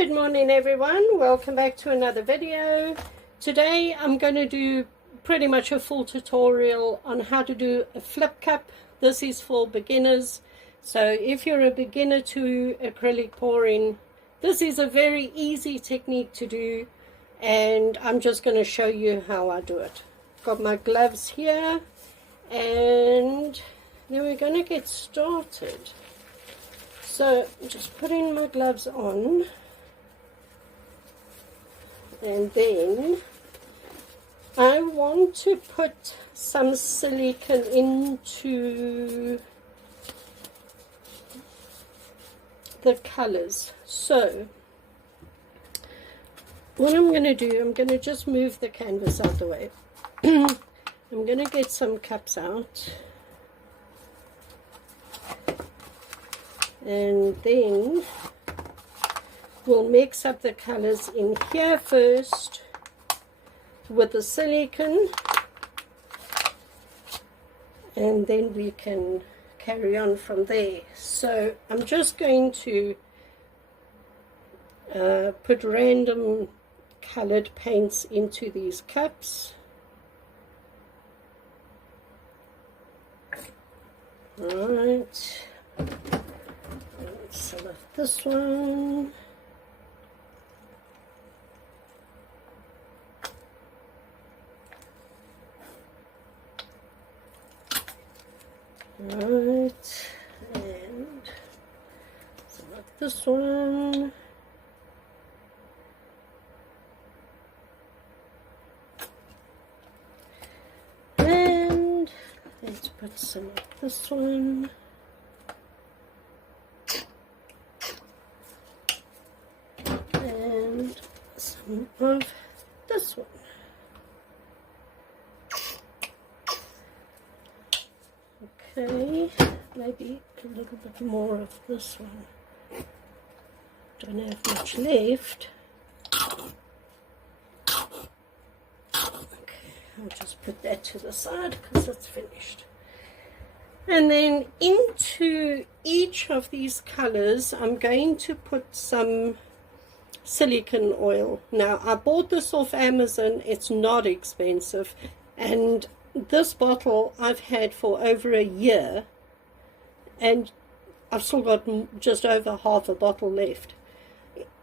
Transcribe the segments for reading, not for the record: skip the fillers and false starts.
Good morning everyone, welcome back to another video. Today I'm going to do pretty much a full tutorial on how to do a flip cup. This is for beginners, so if you're a beginner to acrylic pouring, this is a very easy technique to do, and I'm just going to show you how I do it. Got my gloves here, and then we're going to get started. So just putting my gloves on, and then I want to put some silicone into the colors. So what I'm going to do, I'm going to just move the canvas out the way. I'm going to get some cups out, and then we'll mix up the colors in here first with the silicone, and then we can carry on from there. So I'm just going to put random colored paints into these cups. Alright, some of this one. Right, and some of this one. And let's put some of this one. And some of this one. Okay, maybe a little bit more of this one. Don't have much left. Okay, I'll just put that to the side because it's finished. And then into each of these colors, I'm going to put some silicone oil. Now, I bought this off Amazon. It's not expensive, and this bottle I've had for over a year, and I've still got just over half a bottle left.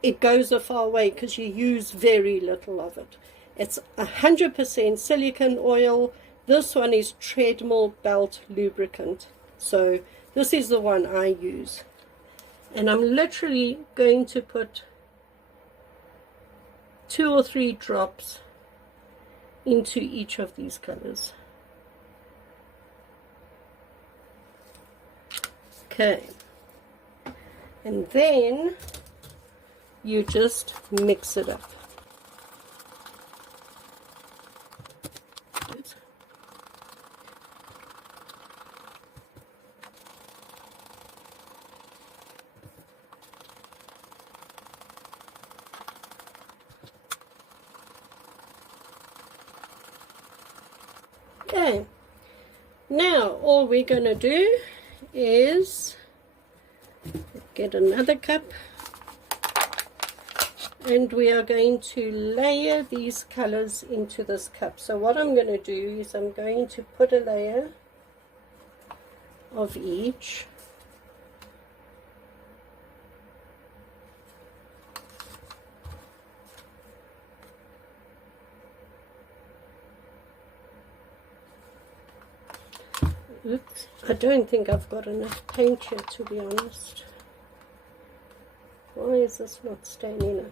It goes a far way because you use very little of it. It's 100% silicone oil. This one is treadmill belt lubricant, so this is the one I use, and I'm literally going to put 2 or 3 drops into each of these colors. Okay, and then you just mix it up. Oops. Okay, now all we're going to do is get another cup, and we are going to layer these colors into this cup. So what I'm going to do is I'm going to put a layer of each. Oops, I don't think I've got enough paint here, to be honest. Why is this not staining up?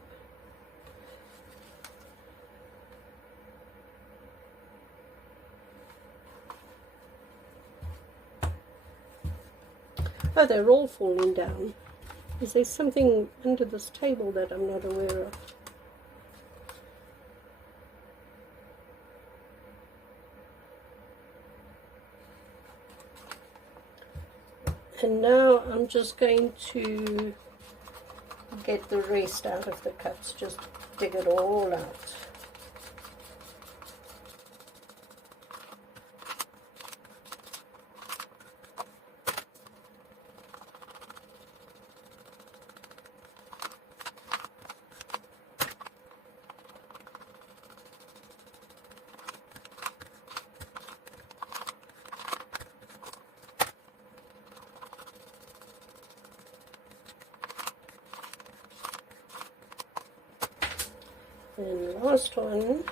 Oh, they're all falling down. Is there something under this table that I'm not aware of? And now I'm just going to get the rest out of the cups, just dig it all out. And last one.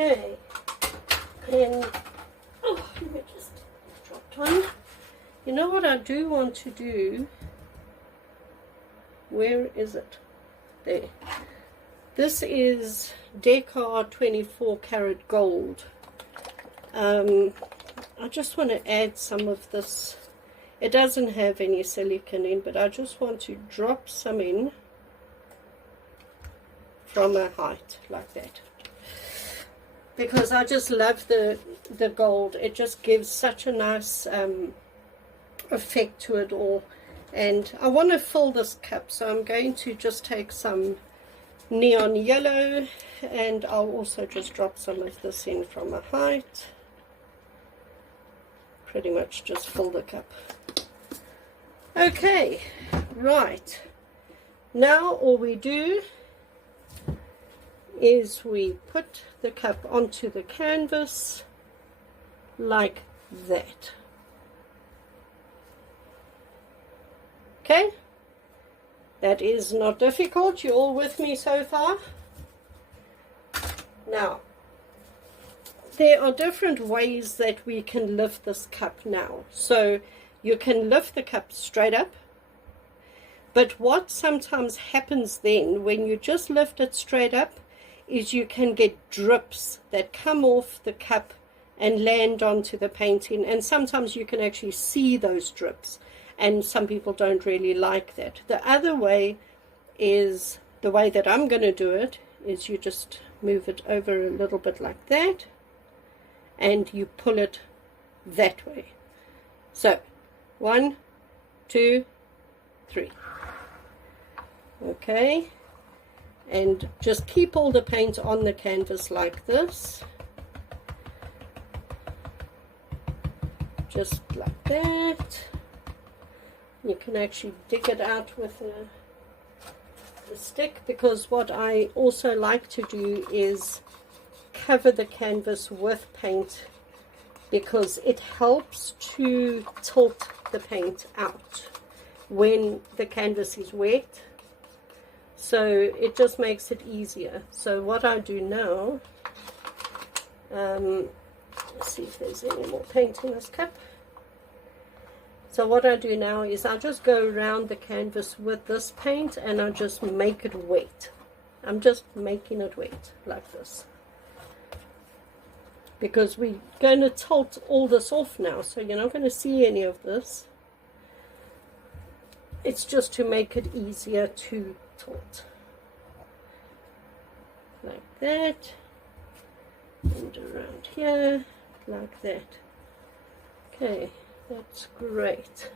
Okay, and oh, let me just drop one. You know what I do want to do? Where is it? There. This is Decor 24 karat gold. I just want to add some of this. It doesn't have any silicone in, but I just want to drop some in from a height like that. Because I just love the gold. It just gives such a nice effect to it all. And I want to fill this cup, so I'm going to just take some neon yellow, and I'll also just drop some of this in from a height. Pretty much just fill the cup. Okay, right. Now all we do is we put the cup onto the canvas like that. Okay, that is not difficult. You all with me so far? Now, there are different ways that we can lift this cup now. So you can lift the cup straight up, but what sometimes happens then when you just lift it straight up is you can get drips that come off the cup and land onto the painting, and sometimes you can actually see those drips, and some people don't really like that. The other way is, the way that I'm going to do it, is you just move it over a little bit like that, and you pull it that way. So 1, 2, 3. Okay, and just keep all the paint on the canvas like this, just like that. You can actually dig it out with a stick, because what I also like to do is cover the canvas with paint, because it helps to tilt the paint out when the canvas is wet. So it just makes it easier. So what I do now, let's see if there's any more paint in this cup. So what I do now is I just go around the canvas with this paint, and I just make it wet. I'm just making it wet like this, because we're going to tilt all this off now, so you're not going to see any of this. It's just to make it easier to tilt like that, and around here like that. Okay, that's great.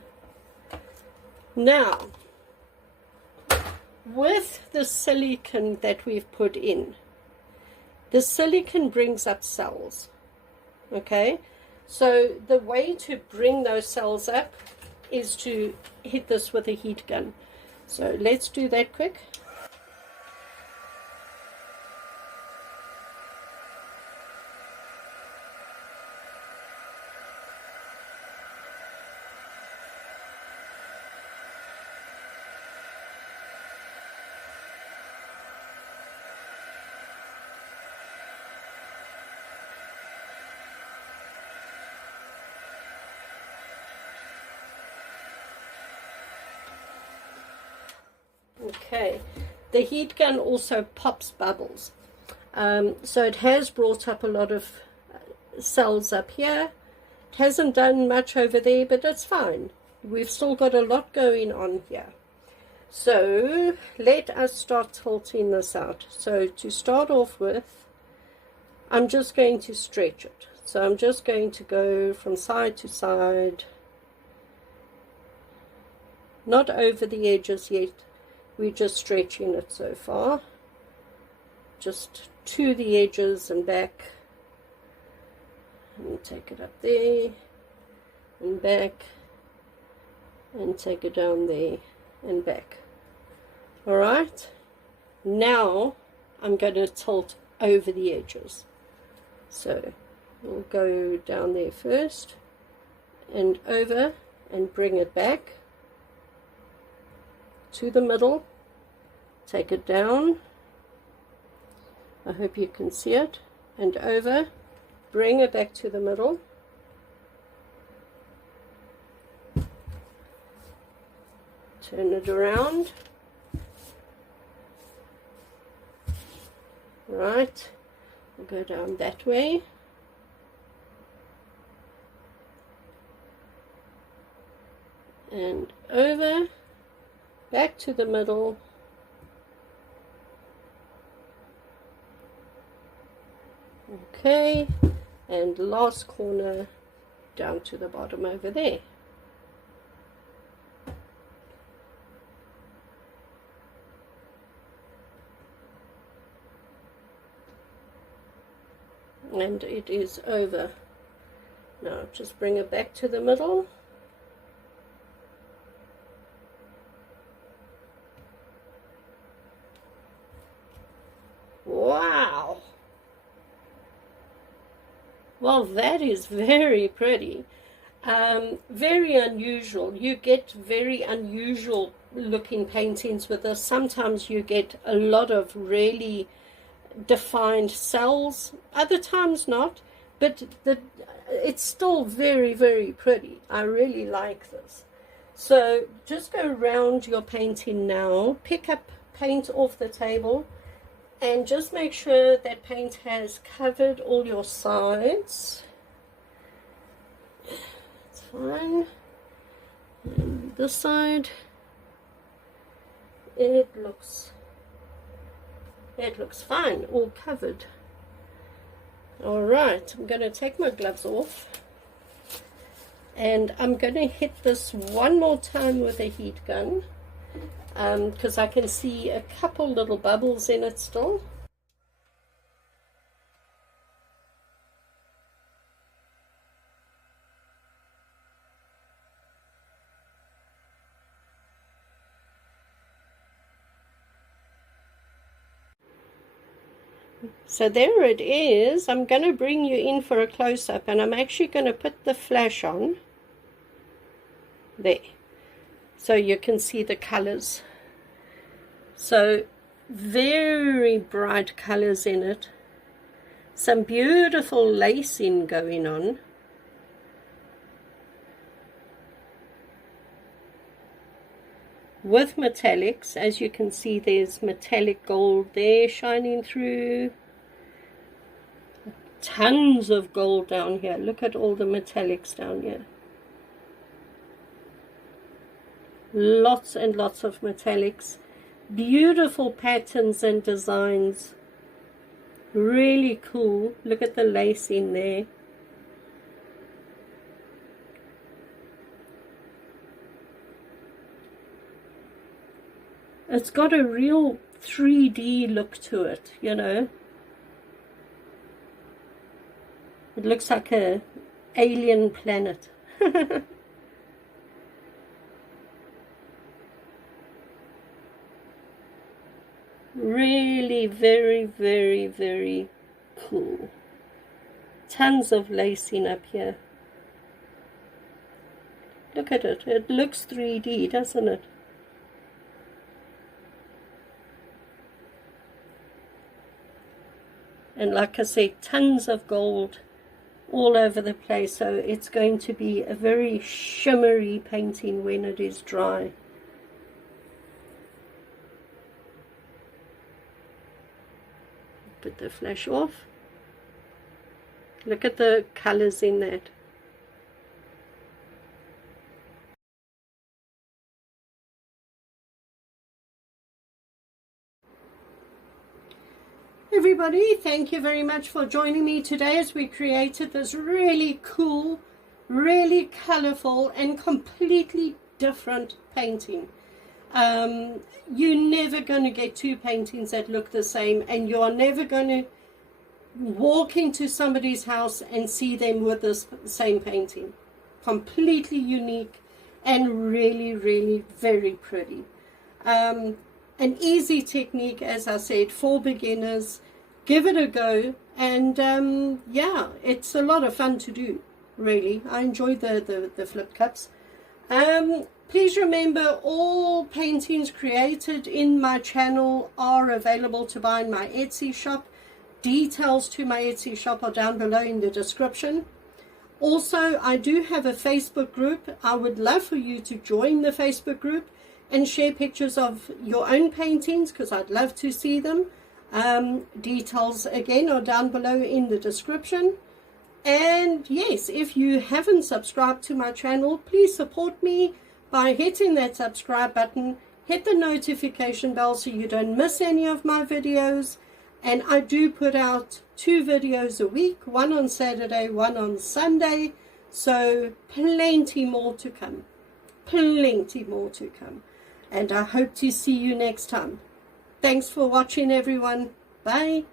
Now, with the silicone that we've put in, the silicone brings up cells. Okay, so the way to bring those cells up is to hit this with a heat gun. So let's do that quick. Okay, the heat gun also pops bubbles, so it has brought up a lot of cells up here. It hasn't done much over there, but that's fine. We've still got a lot going on here. So let us start tilting this out. So to start off with, I'm just going to stretch it. So I'm just going to go from side to side, not over the edges yet. We're just stretching it so far, just to the edges and back, and take it up there and back, and take it down there and back. Alright, Now I'm going to tilt over the edges. So we'll go down there first and over and bring it back to the middle. Take it down. I hope you can see it. And over, bring it back to the middle. Turn it around. Right, we'll go down that way. And over, back to the middle. Okay, and last corner down to the bottom over there. And it is over. Now just bring it back to the middle. Wow! Well, that is very pretty. Very unusual. You get very unusual looking paintings with this. Sometimes you get a lot of really defined cells, other times not, but it's still very, very pretty. I really like this. So just go around your painting now, pick up paint off the table, and just make sure that paint has covered all your sides. It's fine. And this side, it looks fine, all covered. All right, I'm going to take my gloves off, and I'm going to hit this one more time with a heat gun, because I can see a couple little bubbles in it still. So there it is. I'm going to bring you in for a close-up, and I'm actually going to put the flash on there so you can see the colors. So very bright colors in it, some beautiful lacing going on. With metallics, as you can see, there's metallic gold there shining through. Tons of gold down here. Look at all the metallics down here. Lots and lots of metallics. Beautiful patterns and designs. Really cool. Look at the lace in there. It's got a real 3D look to it, you know. It looks like a alien planet. Really very, very, very cool. Tons of lacing up here. Look at it. It looks 3D, doesn't it? And like I said, tons of gold all over the place, so it's going to be a very shimmery painting when it is dry. Put the flash off. Look at the colors in that. Everybody, thank you very much for joining me today as we created this really cool, really colorful and completely different painting. You're never going to get two paintings that look the same, and you're never going to walk into somebody's house and see them with this same painting. Completely unique and really, really very pretty. an easy technique, as I said, for beginners. Give it a go, and yeah, it's a lot of fun to do, really. I enjoy the flip cups. Please remember, all paintings created in my channel are available to buy in my Etsy shop. Details to my Etsy shop are down below in the description. Also, I do have a Facebook group. I would love for you to join the Facebook group and share pictures of your own paintings, because I'd love to see them. Details again are down below in the description. And yes, if you haven't subscribed to my channel, please support me by hitting that subscribe button. Hit the notification bell so you don't miss any of my videos. And I do put out 2 videos a week, one on Saturday, one on Sunday. So plenty more to come. Plenty more to come. And I hope to see you next time. Thanks for watching, everyone. Bye.